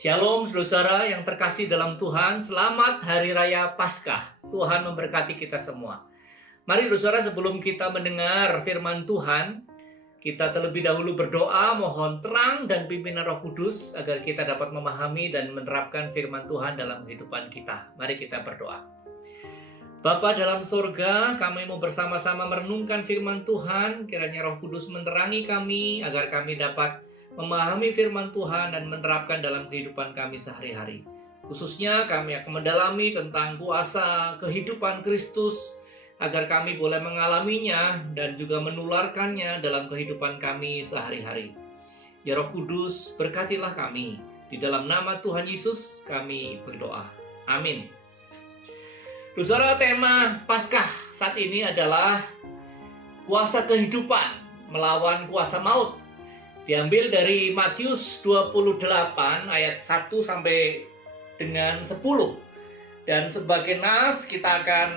Shalom saudara yang terkasih dalam Tuhan, selamat Hari Raya Paskah. Tuhan memberkati kita semua. Mari saudara, sebelum kita mendengar firman Tuhan, kita terlebih dahulu berdoa, mohon terang dan pimpinan Roh Kudus agar kita dapat memahami dan menerapkan firman Tuhan dalam kehidupan kita. Mari kita berdoa. Bapa dalam surga, kami mau bersama-sama merenungkan firman Tuhan. Kiranya Roh Kudus menerangi kami agar kami dapat memahami firman Tuhan dan menerapkan dalam kehidupan kami sehari-hari. Khususnya kami akan mendalami tentang kuasa kehidupan Kristus agar kami boleh mengalaminya dan juga menularkannya dalam kehidupan kami sehari-hari. Ya Roh Kudus, berkatilah kami. Di dalam nama Tuhan Yesus kami berdoa. Amin. Saudara, tema Paskah saat ini adalah kuasa kehidupan melawan kuasa maut. Diambil dari Matius 28 ayat 1 sampai dengan 10. Dan sebagai nas kita akan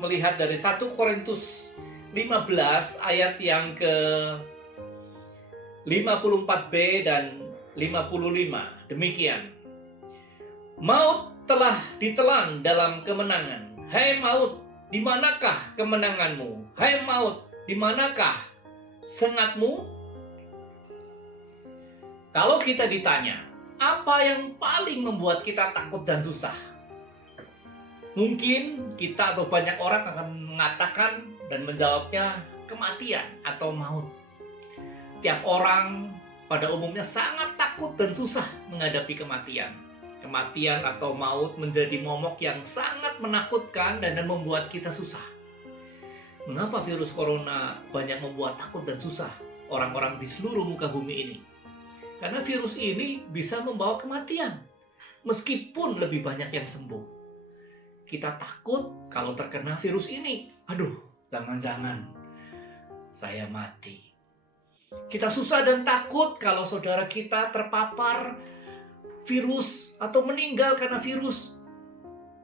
melihat dari 1 Korintus 15 ayat yang ke 54b dan 55. Demikian. Maut telah ditelan dalam kemenangan. Hai maut, di manakah kemenanganmu? Hai maut, di manakah sengatmu? Kalau kita ditanya, apa yang paling membuat kita takut dan susah? Mungkin kita atau banyak orang akan mengatakan dan menjawabnya kematian atau maut. Tiap orang pada umumnya sangat takut dan susah menghadapi kematian. Kematian atau maut menjadi momok yang sangat menakutkan dan membuat kita susah. Mengapa virus corona banyak membuat takut dan susah orang-orang di seluruh muka bumi ini? Karena virus ini bisa membawa kematian, meskipun lebih banyak yang sembuh. Kita takut kalau terkena virus ini. Aduh, jangan-jangan saya mati. Kita susah dan takut kalau saudara kita terpapar virus atau meninggal karena virus.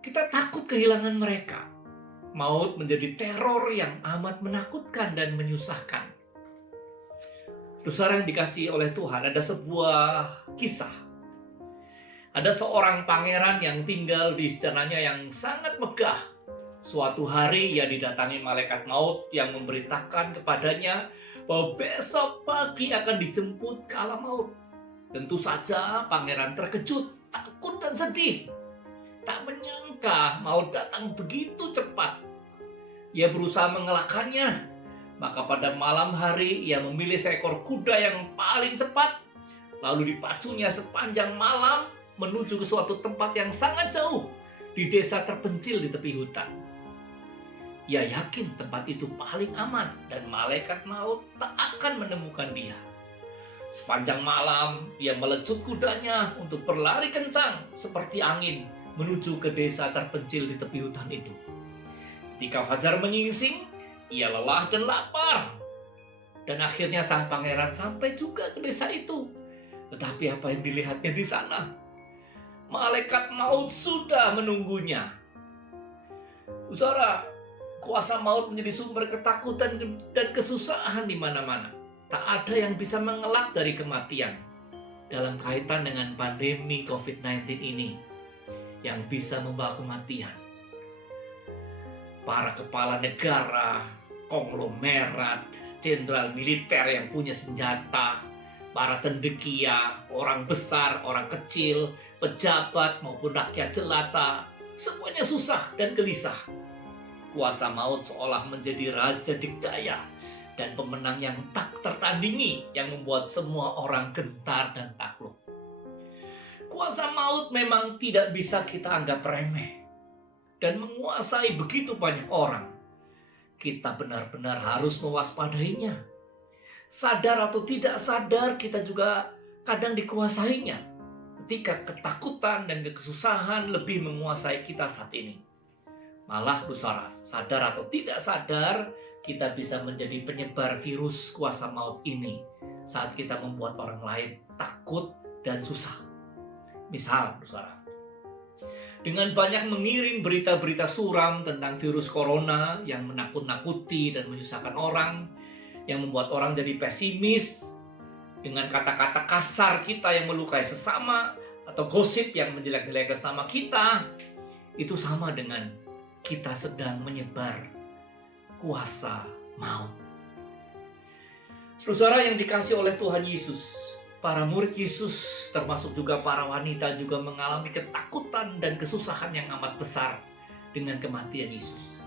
Kita takut kehilangan mereka. Maut menjadi teror yang amat menakutkan dan menyusahkan. Saudara yang dikasihi oleh Tuhan, ada sebuah kisah. Ada seorang pangeran yang tinggal di istananya yang sangat megah. Suatu hari ia didatangi malaikat maut yang memberitakan kepadanya bahwa besok pagi akan dijemput kala maut. Tentu saja pangeran terkejut, takut dan sedih. Tak menyangka maut datang begitu cepat. Ia berusaha mengelakkannya. Maka pada malam hari ia memilih seekor kuda yang paling cepat. Lalu dipacunya sepanjang malam menuju ke suatu tempat yang sangat jauh di desa terpencil di tepi hutan. Ia yakin tempat itu paling aman dan malaikat maut tak akan menemukan dia. Sepanjang malam, ia melecut kudanya untuk berlari kencang seperti angin menuju ke desa terpencil di tepi hutan itu. Ketika fajar menyingsing, ia lelah dan lapar. Dan akhirnya sang pangeran sampai juga ke desa itu. Tetapi apa yang dilihatnya di sana? Malaikat maut sudah menunggunya. Saudara, kuasa maut menjadi sumber ketakutan dan kesusahan di mana-mana. Tak ada yang bisa mengelak dari kematian dalam kaitan dengan pandemi COVID-19 ini yang bisa membawa kematian. Para kepala negara, konglomerat, jenderal militer yang punya senjata, para cendekia, orang besar, orang kecil, pejabat maupun rakyat jelata, semuanya susah dan gelisah. Kuasa maut seolah menjadi raja dikdaya dan pemenang yang tak tertandingi yang membuat semua orang gentar dan takluk. Kuasa maut memang tidak bisa kita anggap remeh dan menguasai begitu banyak orang. Kita benar-benar harus mewaspadainya. Sadar atau tidak sadar kita juga kadang dikuasainya ketika ketakutan dan kesusahan lebih menguasai kita saat ini. Malah saudara, sadar atau tidak sadar, kita bisa menjadi penyebar virus kuasa maut ini saat kita membuat orang lain takut dan susah. Misal, saudara, dengan banyak mengirim berita-berita suram tentang virus corona yang menakut-nakuti dan menyusahkan orang, yang membuat orang jadi pesimis, dengan kata-kata kasar kita yang melukai sesama, atau atau gosip yang menjelek-jelekan sama kita, itu sama dengan kita sedang menyebar kuasa maut. Saudara yang dikasih oleh Tuhan Yesus, para murid Yesus termasuk juga para wanita juga mengalami ketakutan dan kesusahan yang amat besar dengan kematian Yesus.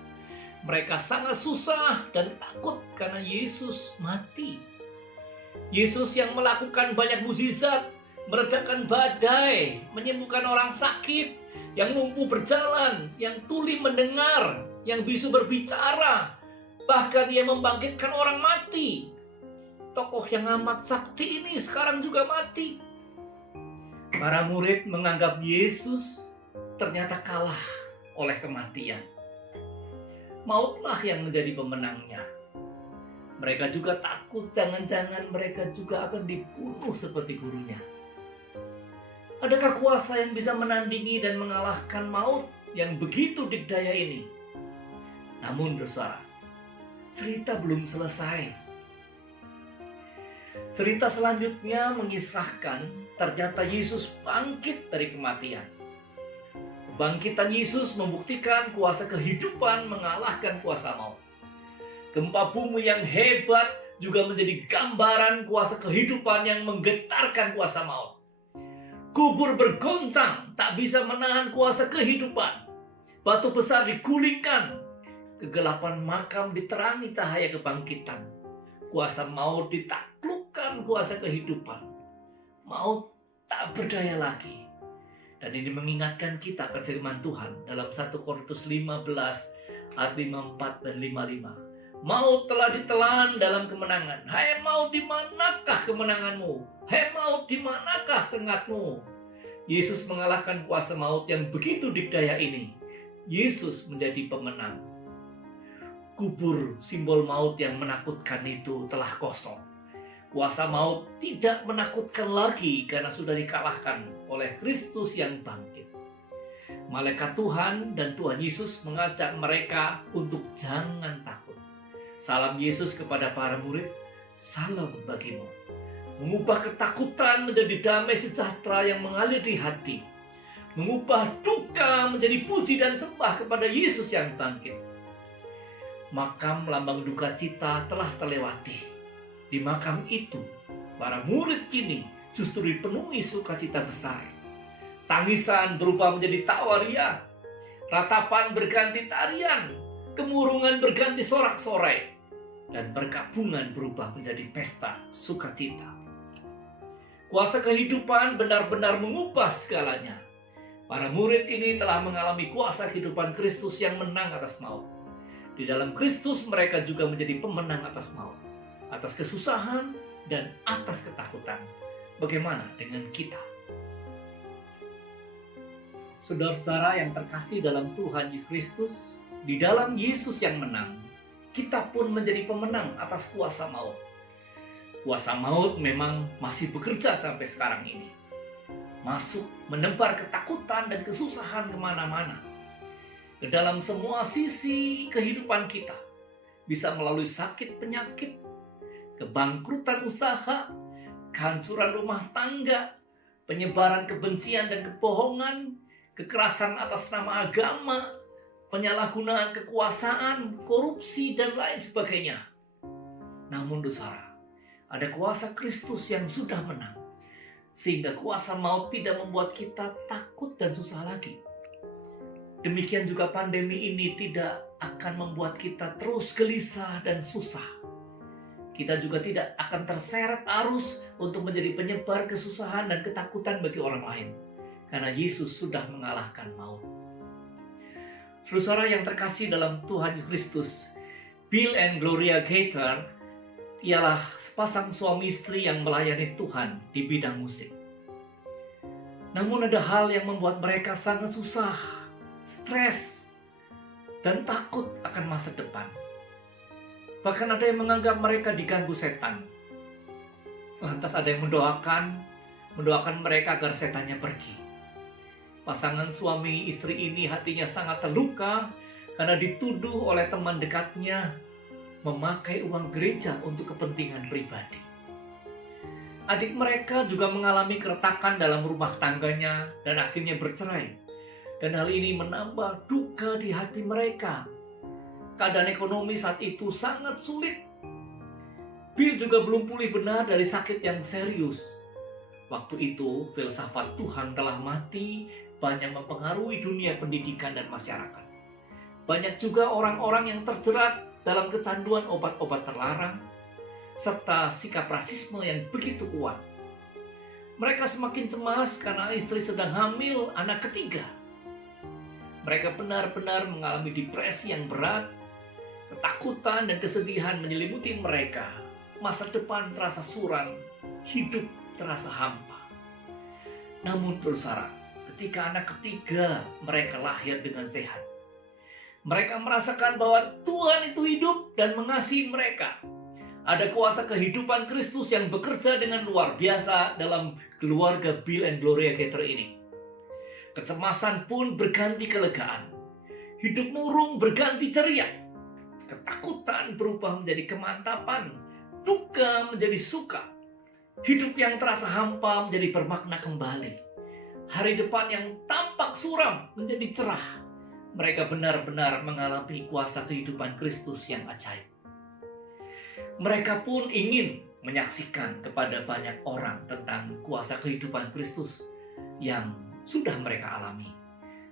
Mereka sangat susah dan takut karena Yesus mati. Yesus yang melakukan banyak mukjizat, meredakan badai, menyembuhkan orang sakit, yang lumpuh berjalan, yang tuli mendengar, yang bisu berbicara, bahkan Dia membangkitkan orang mati. Tokoh yang amat sakti ini sekarang juga mati. Para murid menganggap Yesus ternyata kalah oleh kematian. Mautlah yang menjadi pemenangnya. Mereka juga takut jangan-jangan mereka juga akan dibunuh seperti gurunya. Adakah kuasa yang bisa menandingi dan mengalahkan maut yang begitu dikdaya ini? Namun saudara, cerita belum selesai. Cerita selanjutnya mengisahkan ternyata Yesus bangkit dari kematian. Kebangkitan Yesus membuktikan kuasa kehidupan mengalahkan kuasa maut. Gempa bumi yang hebat juga menjadi gambaran kuasa kehidupan yang menggetarkan kuasa maut. Kubur bergoncang tak bisa menahan kuasa kehidupan. Batu besar digulingkan. Kegelapan makam diterangi cahaya kebangkitan. Kuasa maut ditaklukkan kuasa kehidupan. Maut tak berdaya lagi. Dan ini mengingatkan kita akan firman Tuhan dalam 1 Korintus 15 ayat 54 dan 55. Maut telah ditelan dalam kemenangan. Hai maut, di manakah kemenanganmu? Hai maut, di manakah sengatmu? Yesus mengalahkan kuasa maut yang begitu dikdaya ini. Yesus menjadi pemenang. Kubur simbol maut yang menakutkan itu telah kosong. Kuasa maut tidak menakutkan lagi karena sudah dikalahkan oleh Kristus yang bangkit. Malaikat Tuhan dan Tuhan Yesus mengajak mereka untuk jangan takut. Salam Yesus kepada para murid, salam bagimu. Mengubah ketakutan menjadi damai sejahtera yang mengalir di hati. Mengubah duka menjadi puji dan sembah kepada Yesus yang bangkit. Makam lambang duka cita telah terlewati. Di makam itu, para murid kini justru dipenuhi sukacita besar. Tangisan berubah menjadi tawa ria. Ratapan berganti tarian. Kemurungan berganti sorak-sorai. Dan perkabungan berubah menjadi pesta sukacita. Kuasa kehidupan benar-benar mengubah segalanya. Para murid ini telah mengalami kuasa kehidupan Kristus yang menang atas maut. Di dalam Kristus mereka juga menjadi pemenang atas maut, atas kesusahan dan atas ketakutan. Bagaimana dengan kita? Saudara-saudara yang terkasih dalam Tuhan Yesus Kristus, di dalam Yesus yang menang, kita pun menjadi pemenang atas kuasa maut. Kuasa maut memang masih bekerja sampai sekarang ini. Masuk menebar ketakutan dan kesusahan kemana-mana. Ke dalam semua sisi kehidupan kita. Bisa melalui sakit penyakit, kebangkrutan usaha, kehancuran rumah tangga, penyebaran kebencian dan kebohongan, kekerasan atas nama agama, penyalahgunaan kekuasaan, korupsi, dan lain sebagainya. Namun saudara, ada kuasa Kristus yang sudah menang. Sehingga kuasa maut tidak membuat kita takut dan susah lagi. Demikian juga pandemi ini tidak akan membuat kita terus gelisah dan susah. Kita juga tidak akan terseret arus untuk menjadi penyebar kesusahan dan ketakutan bagi orang lain. Karena Yesus sudah mengalahkan maut. Saudara yang terkasih dalam Tuhan Yesus Kristus, Bill and Gloria Gaither ialah sepasang suami istri yang melayani Tuhan di bidang musik. Namun ada hal yang membuat mereka sangat susah, stres, dan takut akan masa depan. Bahkan ada yang menganggap mereka diganggu setan. Lantas ada yang mendoakan mereka agar setannya pergi. Pasangan suami istri ini hatinya sangat terluka karena dituduh oleh teman dekatnya memakai uang gereja untuk kepentingan pribadi. Adik mereka juga mengalami keretakan dalam rumah tangganya dan akhirnya bercerai. Dan hal ini menambah duka di hati mereka. Keadaan ekonomi saat itu sangat sulit. Bill juga belum pulih benar dari sakit yang serius. Waktu itu, filsafat Tuhan telah mati banyak mempengaruhi dunia pendidikan dan masyarakat. Banyak juga orang-orang yang terjerat dalam kecanduan obat-obat terlarang, serta sikap rasisme yang begitu kuat. Mereka semakin cemas karena istri sedang hamil anak ketiga. Mereka benar-benar mengalami depresi yang berat, ketakutan dan kesedihan menyelimuti mereka. Masa depan terasa suram, hidup terasa hampa. Namun saudara, ketika anak ketiga mereka lahir dengan sehat, mereka merasakan bahwa Tuhan itu hidup dan mengasihi mereka. Ada kuasa kehidupan Kristus yang bekerja dengan luar biasa dalam keluarga Bill and Gloria Gaither ini. Kecemasan pun berganti kelegaan. Hidup murung berganti ceria. Ketakutan berubah menjadi kemantapan. Duka menjadi suka. Hidup yang terasa hampa menjadi bermakna kembali. Hari depan yang tampak suram menjadi cerah. Mereka benar-benar mengalami kuasa kehidupan Kristus yang ajaib. Mereka pun ingin menyaksikan kepada banyak orang tentang kuasa kehidupan Kristus yang sudah mereka alami.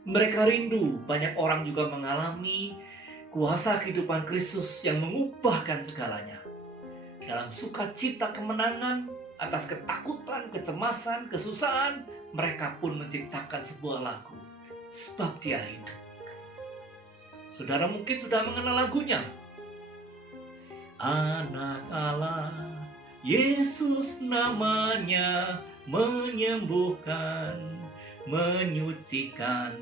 Mereka rindu banyak orang juga mengalami kuasa kehidupan Kristus yang mengubahkan segalanya. Dalam sukacita kemenangan atas ketakutan, kecemasan, kesusahan, mereka pun menciptakan sebuah lagu, Sebab Dia Hidup. Saudara mungkin sudah mengenal lagunya. Anak Allah, Yesus namanya, menyembuhkan, menyucikan,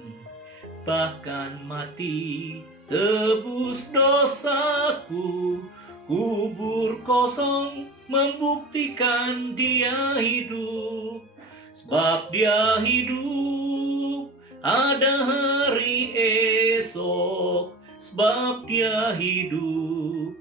bahkan mati tebus dosaku. Kubur kosong membuktikan Dia hidup. Sebab Dia hidup, ada hari esok. Sebab Dia hidup,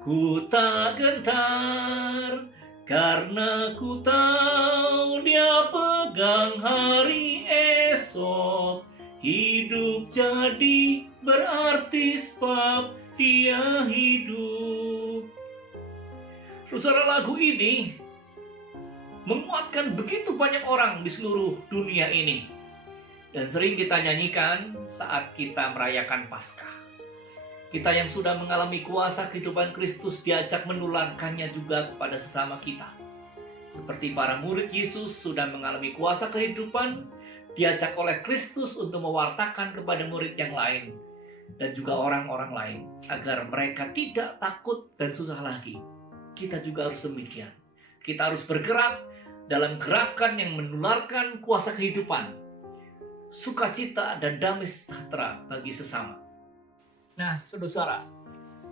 ku tak gentar, karena ku tahu Dia pegang hari esok. Hidup jadi berarti sebab Dia hidup. Saudara, lagu ini menguatkan begitu banyak orang di seluruh dunia ini. Dan sering kita nyanyikan saat kita merayakan Paskah. Kita yang sudah mengalami kuasa kehidupan Kristus diajak menularkannya juga kepada sesama kita. Seperti para murid Yesus sudah mengalami kuasa kehidupan, diajak oleh Kristus untuk mewartakan kepada murid yang lain dan juga orang-orang lain agar mereka tidak takut dan susah lagi. Kita juga harus demikian. Kita harus bergerak dalam gerakan yang menularkan kuasa kehidupan, sukacita dan damai sejahtera bagi sesama. Nah, saudara,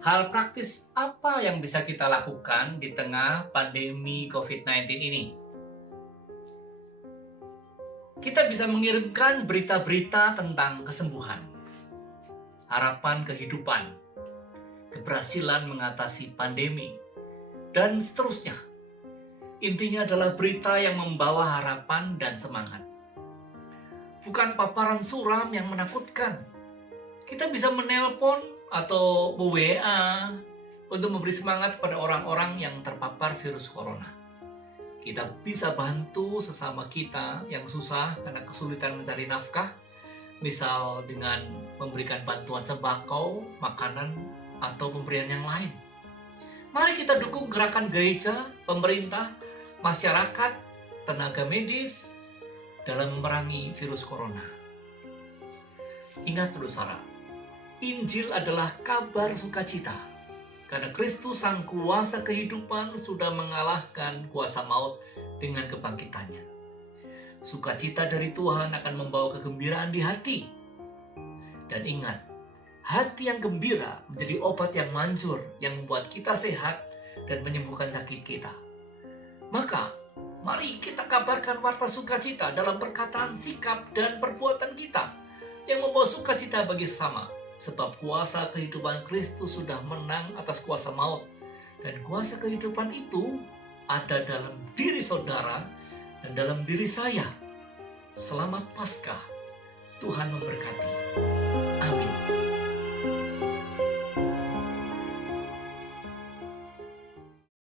hal praktis apa yang bisa kita lakukan di tengah pandemi COVID-19 ini? Kita bisa mengirimkan berita-berita tentang kesembuhan, harapan kehidupan, keberhasilan mengatasi pandemi, dan seterusnya. Intinya adalah berita yang membawa harapan dan semangat. Bukan paparan suram yang menakutkan. Kita bisa menelpon atau WA untuk memberi semangat kepada orang-orang yang terpapar virus corona. Kita bisa bantu sesama kita yang susah karena kesulitan mencari nafkah, misal dengan memberikan bantuan sembako, makanan, atau pemberian yang lain. Mari kita dukung gerakan gereja, pemerintah, masyarakat, tenaga medis dalam memerangi virus corona. Ingat terus, saudara, Injil adalah kabar sukacita. Karena Kristus sang kuasa kehidupan sudah mengalahkan kuasa maut dengan kebangkitannya. Sukacita dari Tuhan akan membawa kegembiraan di hati. Dan ingat, hati yang gembira menjadi obat yang manjur yang membuat kita sehat dan menyembuhkan sakit kita. Maka, mari kita kabarkan warta sukacita dalam perkataan, sikap, dan perbuatan kita yang membawa sukacita bagi sesama. Sebab kuasa kehidupan Kristus sudah menang atas kuasa maut. Dan kuasa kehidupan itu ada dalam diri saudara dan dalam diri saya. Selamat Paskah. Tuhan memberkati.